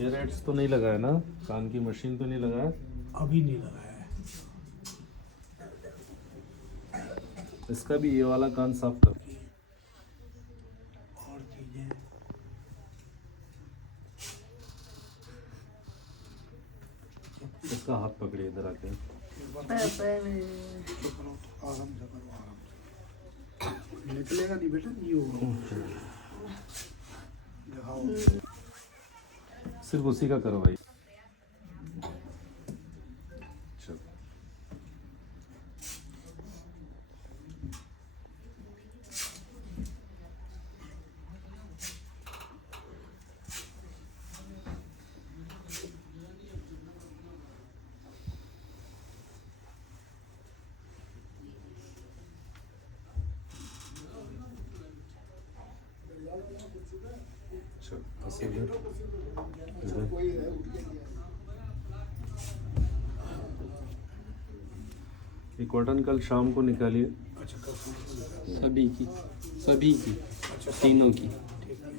Year ads तो नहीं लगाया ना, कान की मशीन तो नहीं लगाया? अभी नहीं लगाया है। इसका भी ये वाला कान साफ कर। और चीजें इसका हाथ पकड़िए इधर आके। तो करो, आराम से करो, आराम से। निकलेगा नहीं बेटा, नहीं होगा। दिखाओ। सिर्फ उसी का करो भाई। चलो चलो बस इधर ये कॉटन कल शाम को निकालिए। अच्छा, कर सभी की अच्छा, तीनों की। ठीक है,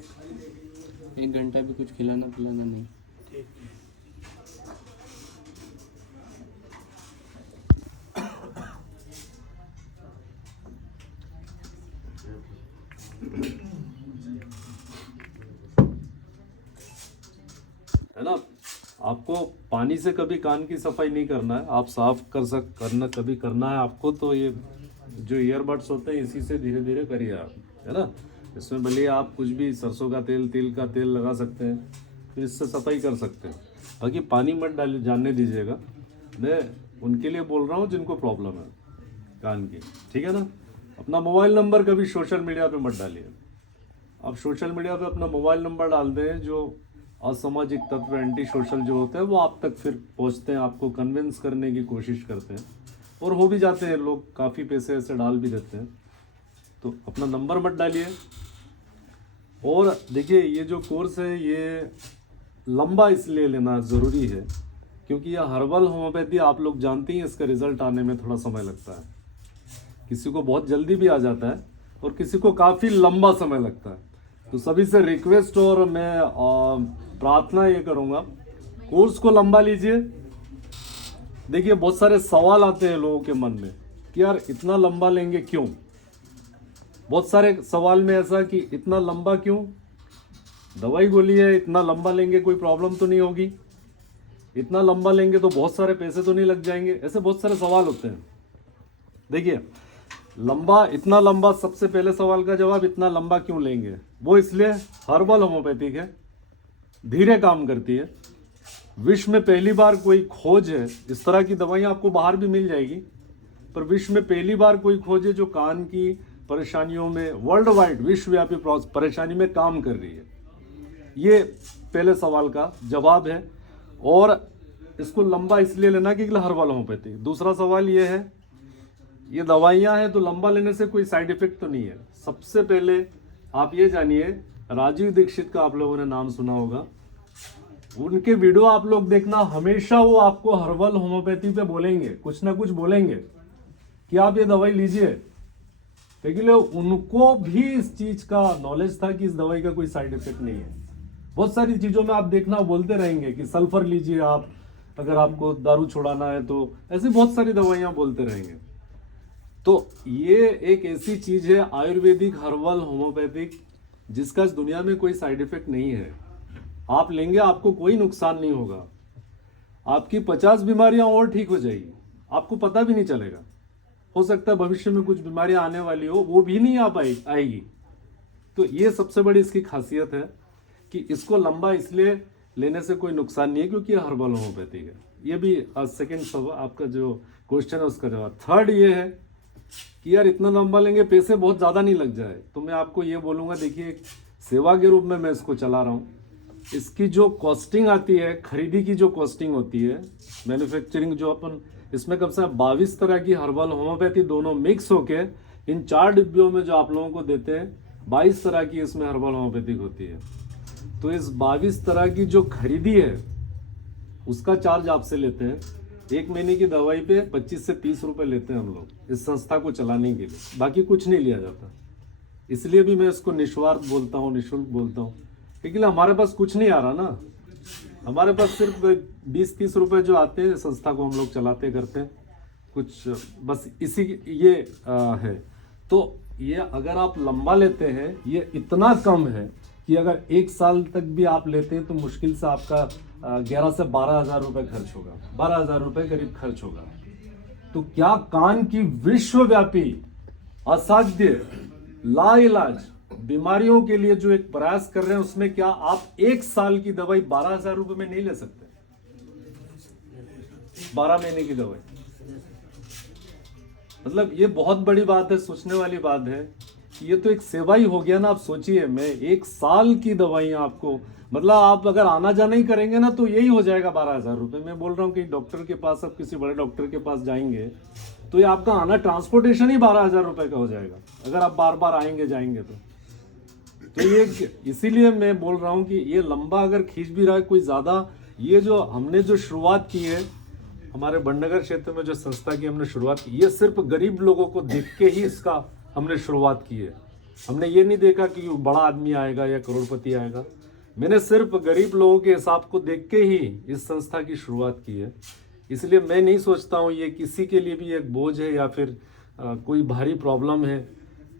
1 घंटा भी कुछ खिलाना पिलाना नहीं। ठीक है। है ना, आपको पानी से कभी कान की सफाई नहीं करना है, आप साफ करना कभी करना है आपको तो ये जो ईयरबड्स होते हैं इसी से धीरे धीरे करिए आप, है ना। इसमें भले आप कुछ भी सरसों का तेल, तिल का तेल लगा सकते हैं, फिर इससे सफाई कर सकते हैं। बाकी पानी मत डालिए, जानने दीजिएगा। मैं उनके लिए बोल रहा हूँ जिनको प्रॉब्लम है कान की, ठीक है ना। अपना मोबाइल नंबर कभी सोशल मीडिया पे मत डालिए। आप सोशल मीडिया पे अपना मोबाइल नंबर डाल दें, जो असामाजिक तत्व, एंटी सोशल जो होते हैं वो आप तक फिर पहुंचते हैं, आपको कन्विंस करने की कोशिश करते हैं और हो भी जाते हैं लोग, काफ़ी पैसे ऐसे डाल भी देते हैं। तो अपना नंबर मत डालिए। और देखिए, ये जो कोर्स है ये लंबा इसलिए लेना ज़रूरी है क्योंकि यह हर्बल होम्योपैथी आप लोग जानते हैं, इसका रिजल्ट आने में थोड़ा समय लगता है। किसी को बहुत जल्दी भी आ जाता है और किसी को काफ़ी लंबा समय लगता है। तो सभी से रिक्वेस्ट और मैं प्रार्थना ये करूँगा, कोर्स को लंबा लीजिए। देखिए, बहुत सारे सवाल आते हैं लोगों के मन में कि यार इतना लंबा लेंगे क्यों। बहुत सारे सवाल में ऐसा कि इतना लंबा क्यों, दवाई गोली है, इतना लंबा लेंगे कोई प्रॉब्लम तो नहीं होगी, इतना लंबा लेंगे तो बहुत सारे पैसे तो नहीं लग जाएंगे, ऐसे बहुत सारे सवाल होते हैं। देखिए, इतना लंबा, सबसे पहले सवाल का जवाब, इतना लंबा क्यों लेंगे, वो इसलिए हर्बल होम्योपैथिक है, धीरे काम करती है। विश्व में पहली बार कोई खोज है, इस तरह की दवाइयाँ आपको बाहर भी मिल जाएगी, पर विश्व में पहली बार कोई खोज है जो कान की परेशानियों में, वर्ल्ड वाइड विश्वव्यापी परेशानी में काम कर रही है। ये पहले सवाल का जवाब है। और इसको लंबा इसलिए लेना कि हर्बल होम्योपैथी। दूसरा सवाल ये है, ये दवाइयाँ हैं तो लंबा लेने से कोई साइड इफेक्ट तो नहीं है। सबसे पहले आप ये जानिए, राजीव दीक्षित का आप लोगों ने नाम सुना होगा, उनके वीडियो आप लोग देखना, हमेशा वो आपको हर्बल होम्योपैथी पे बोलेंगे, कुछ ना कुछ बोलेंगे कि आप ये दवाई लीजिए। लेकिन उनको भी इस चीज का नॉलेज था कि इस दवाई का कोई साइड इफेक्ट नहीं है। बहुत सारी चीजों में आप देखना बोलते रहेंगे कि सल्फर लीजिए आप, अगर आपको दारू छुड़ाना है तो, ऐसी बहुत सारी दवाइयां बोलते रहेंगे। तो ये एक ऐसी चीज है आयुर्वेदिक हर्बल होम्योपैथिक जिसका इस दुनिया में कोई साइड इफेक्ट नहीं है। आप लेंगे आपको कोई नुकसान नहीं होगा, आपकी 50 बीमारियां और ठीक हो जाएगी, आपको पता भी नहीं चलेगा। हो सकता है भविष्य में कुछ बीमारियां आने वाली हो, वो भी नहीं आएगी। तो ये सबसे बड़ी इसकी खासियत है कि इसको लंबा इसलिए लेने से कोई नुकसान नहीं है क्योंकि ये हर्बल होम्योपैथिक है। ये भी सेकेंड सवाल, आपका जो क्वेश्चन है उसका जवाब। थर्ड ये है कि यार इतना लंबा लेंगे, पैसे बहुत ज़्यादा नहीं लग जाए, तो मैं आपको ये बोलूँगा, देखिए एक सेवा के रूप में मैं इसको चला रहा हूँ। इसकी जो कॉस्टिंग आती है, खरीदी की जो कॉस्टिंग होती है, मैन्युफैक्चरिंग जो अपन, इसमें कम से कम 22 तरह की हर्बल होम्योपैथी दोनों मिक्स होके इन 4 डिब्बियों में जो आप लोगों को देते हैं, 22 तरह की इसमें हर्बल होम्योपैथिक होती है। तो इस 22 तरह की जो खरीदी है उसका चार्ज आपसे लेते हैं। 1 महीने की दवाई पे 25 से 30 रुपए लेते हैं हम लोग इस संस्था को चलाने के लिए, बाकी कुछ नहीं लिया जाता। इसलिए भी मैं इसको निस्वार्थ बोलता हूँ, निःशुल्क बोलता हूँ, लेकिन हमारे पास कुछ नहीं आ रहा ना। हमारे पास सिर्फ 20-30 रुपए जो आते हैं संस्था को हम लोग चलाते करते हैं कुछ, बस इसी ये है। तो ये अगर आप लंबा लेते हैं ये इतना कम है कि अगर 1 साल तक भी आप लेते हैं तो मुश्किल से आपका 11 से 12,000 रुपए खर्च होगा, 12,000 रुपए करीब खर्च होगा। तो क्या कान की विश्वव्यापी असाध्य लाइलाज बीमारियों के लिए जो एक प्रयास कर रहे हैं उसमें क्या आप 1 साल की दवाई 12,000 रुपए में नहीं ले सकते? 12 महीने की दवाई, मतलब ये बहुत बड़ी बात है, सोचने वाली बात है। ये तो एक सेवा ही हो गया ना। आप सोचिए, मैं 1 साल की दवाई आपको, मतलब आप अगर आना जाना ही करेंगे ना तो यही हो जाएगा 12,000 रुपए। मैं बोल रहा हूँ कि डॉक्टर के पास, आप किसी बड़े डॉक्टर के पास जाएंगे तो ये आपका आना ट्रांसपोर्टेशन ही 12,000 रुपए का हो जाएगा अगर आप बार बार आएंगे जाएंगे तो ये इसीलिए मैं बोल रहा हूँ कि ये लंबा अगर खींच भी रहा है कोई ज़्यादा, ये जो हमने जो शुरुआत की है हमारे बड़नगर क्षेत्र में, जो संस्था की हमने शुरुआत की, ये सिर्फ गरीब लोगों को देख के ही इसका हमने शुरुआत की है। हमने ये नहीं देखा कि बड़ा आदमी आएगा या करोड़पति आएगा। मैंने सिर्फ गरीब लोगों के हिसाब को देख के ही इस संस्था की शुरुआत की है। इसलिए मैं नहीं सोचता हूँ ये किसी के लिए भी एक बोझ है या फिर कोई भारी प्रॉब्लम है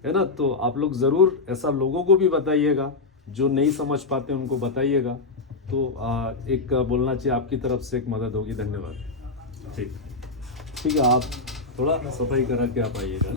ना। तो आप लोग ज़रूर ऐसा लोगों को भी बताइएगा, जो नहीं समझ पाते उनको बताइएगा। तो एक बोलना चाहिए आपकी तरफ से एक मदद होगी। धन्यवाद। ठीक है, आप थोड़ा सफाई करा के आप आइएगा।